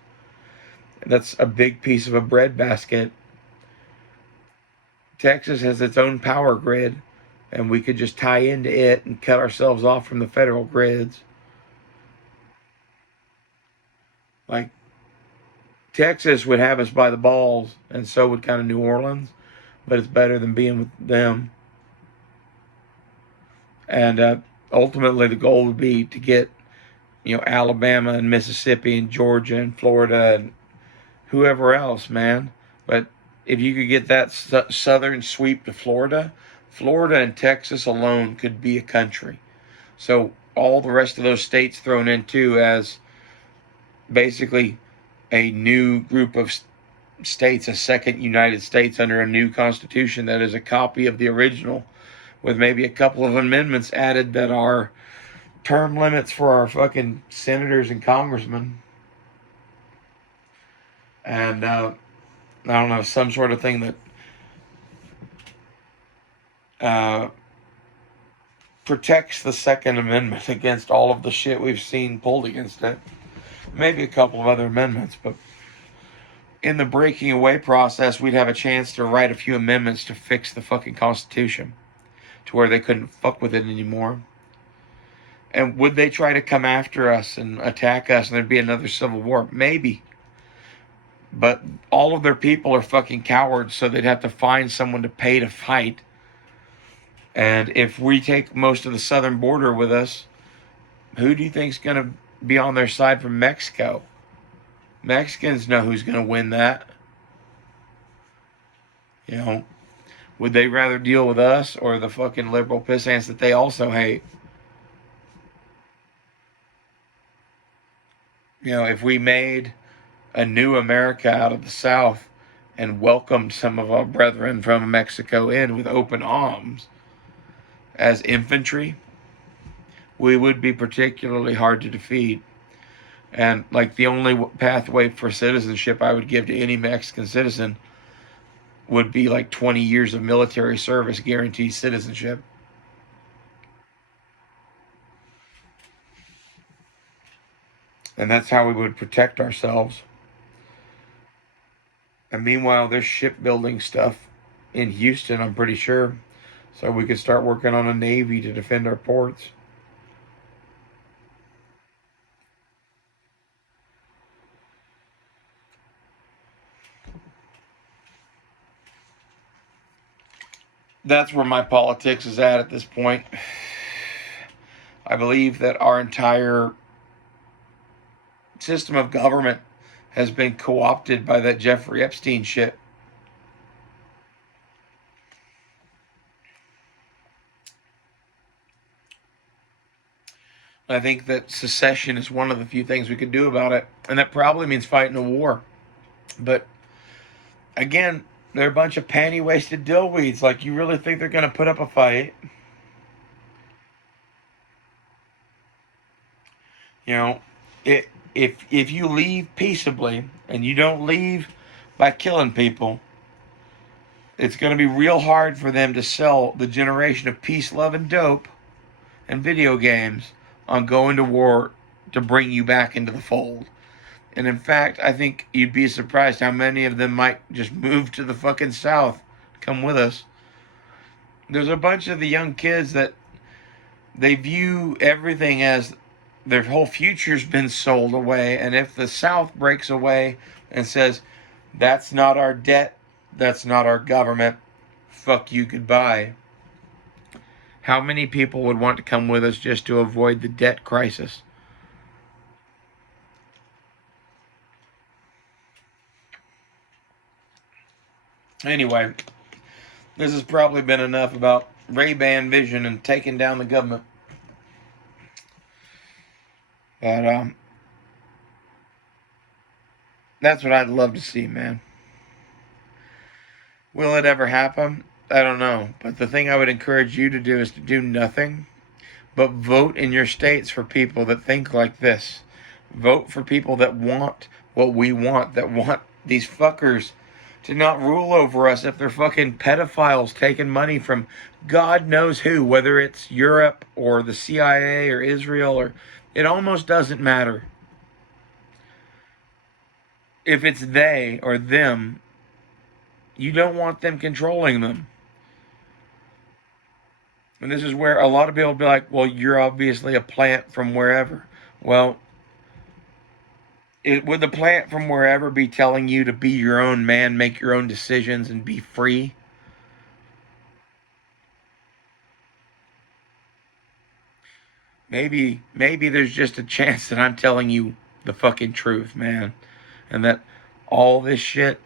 That's a big piece of a breadbasket. Texas has its own power grid, and we could just tie into it and cut ourselves off from the federal grids. Like, Texas would have us by the balls, and so would kind of New Orleans, but it's better than being with them. And ultimately, the goal would be to get, Alabama and Mississippi and Georgia and Florida and whoever else, man. But if you could get that southern sweep to Florida, Florida and Texas alone could be a country. So all the rest of those states thrown in too as basically a new group of states, a second United States under a new constitution that is a copy of the original, with maybe a couple of amendments added that are term limits for our fucking senators and congressmen. And I don't know, some sort of thing that protects the Second Amendment against all of the shit we've seen pulled against it. Maybe a couple of other amendments, but in the breaking away process, we'd have a chance to write a few amendments to fix the fucking Constitution to where they couldn't fuck with it anymore. And would they try to come after us and attack us and there'd be another civil war? Maybe. But all of their people are fucking cowards, so they'd have to find someone to pay to fight. And if we take most of the southern border with us, who do you think's going to be on their side from Mexico? Mexicans know who's going to win that. Would they rather deal with us or the fucking liberal pissants that they also hate? If we made a new America out of the South and welcomed some of our brethren from Mexico in with open arms as infantry, we would be particularly hard to defeat. And like the only pathway for citizenship I would give to any Mexican citizen would be like 20 years of military service guaranteed citizenship. And that's how we would protect ourselves. And meanwhile, there's shipbuilding stuff in Houston, I'm pretty sure. So we could start working on a navy to defend our ports. That's where my politics is at this point. I believe that our entire system of government has been co-opted by that Jeffrey Epstein shit. I think that secession is one of the few things we could do about it, and that probably means fighting a war. But again, they're a bunch of panty-waisted dillweeds. Like, you really think they're going to put up a fight? If you leave peaceably and you don't leave by killing people, it's going to be real hard for them to sell the generation of peace, love, and dope and video games on going to war to bring you back into the fold. And in fact, I think you'd be surprised how many of them might just move to the fucking South, come with us. There's a bunch of the young kids that they view everything as their whole future's been sold away. And if the South breaks away and says, that's not our debt, that's not our government, fuck you, goodbye. How many people would want to come with us just to avoid the debt crisis? Anyway, this has probably been enough about Ray Ban Vision and taking down the government. But that's what I'd love to see, man. Will it ever happen? I don't know. But the thing I would encourage you to do is to do nothing but vote in your states for people that think like this. Vote for people that want what we want, that want these fuckers to not rule over us if they're fucking pedophiles taking money from God knows who, whether it's Europe or the CIA or Israel, or it almost doesn't matter. If it's they or them, you don't want them controlling them. And this is where a lot of people be like, well, you're obviously a plant from wherever. Well, would the plant from wherever be telling you to be your own man, make your own decisions, and be free? Maybe there's just a chance that I'm telling you the fucking truth, man. And that all this shit,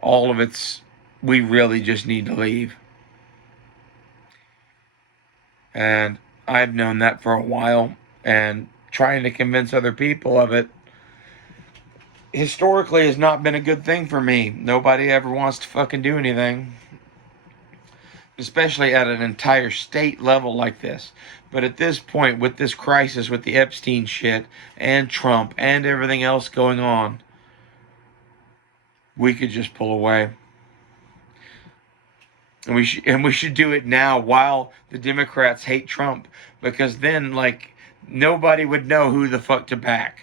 all of it's, we really just need to leave. And I've known that for a while, and trying to convince other people of it historically has not been a good thing for me. Nobody ever wants to fucking do anything, especially at an entire state level like this. But at this point, with this crisis, with the Epstein shit and Trump and everything else going on, we could just pull away. And we should do it now while the Democrats hate Trump, because then, like, nobody would know who the fuck to back.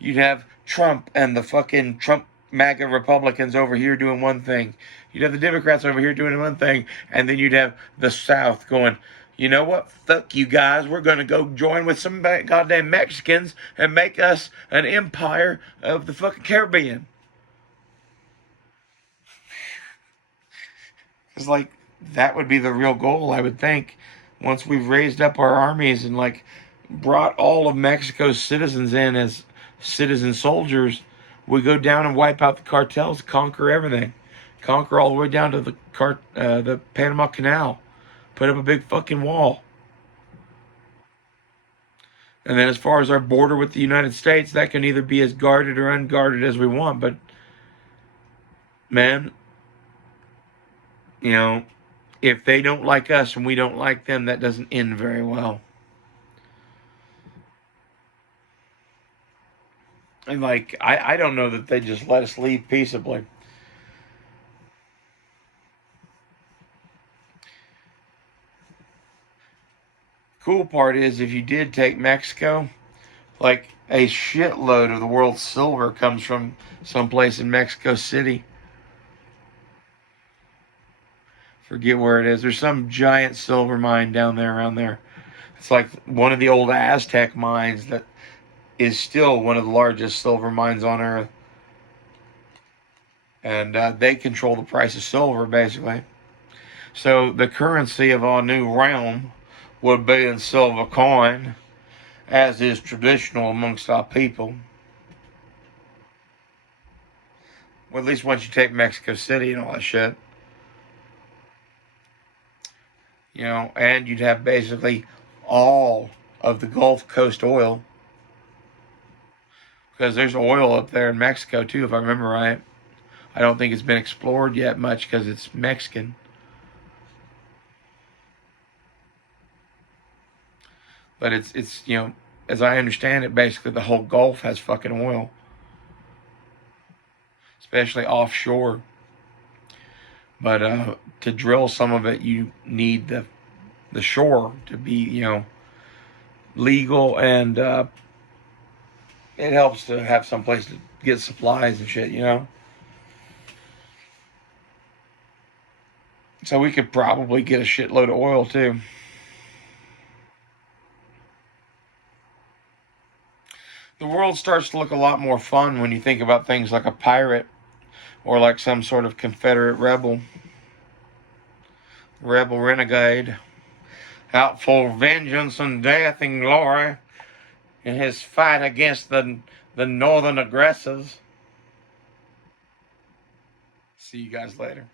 You'd have Trump and the fucking Trump MAGA Republicans over here doing one thing. You'd have the Democrats over here doing one thing. And then you'd have the South going, you know what? Fuck you guys. We're going to go join with some goddamn Mexicans and make us an empire of the fucking Caribbean. It's like, that would be the real goal, I would think. Once we've raised up our armies and, like, brought all of Mexico's citizens in as citizen soldiers, we go down and wipe out the cartels, conquer everything. Conquer all the way down to the Panama Canal. Put up a big fucking wall. And then as far as our border with the United States, that can either be as guarded or unguarded as we want. But, man, you know, if they don't like us and we don't like them, that doesn't end very well. And, like, I don't know that they just let us leave peaceably. Cool part is, if you did take Mexico, like, a shitload of the world's silver comes from someplace in Mexico City. Forget where it is. There's some giant silver mine down there, around there. It's like one of the old Aztec mines that is still one of the largest silver mines on Earth. And they control the price of silver, basically. So the currency of our new realm would be in silver coin, as is traditional amongst our people. Well, at least once you take Mexico City and all that shit. You know, and you'd have basically all of the Gulf Coast oil. Because there's oil up there in Mexico, too, if I remember right. I don't think it's been explored yet much because it's Mexican. But it's, you know, as I understand it, basically the whole Gulf has fucking oil. Especially offshore. But to drill some of it, you need the shore to be, you know, legal, and it helps to have some place to get supplies and shit, you know. So we could probably get a shitload of oil too. The world starts to look a lot more fun when you think about things like a pirate or like some sort of Confederate rebel renegade out for vengeance and death and glory in his fight against the northern aggressors. See you guys later.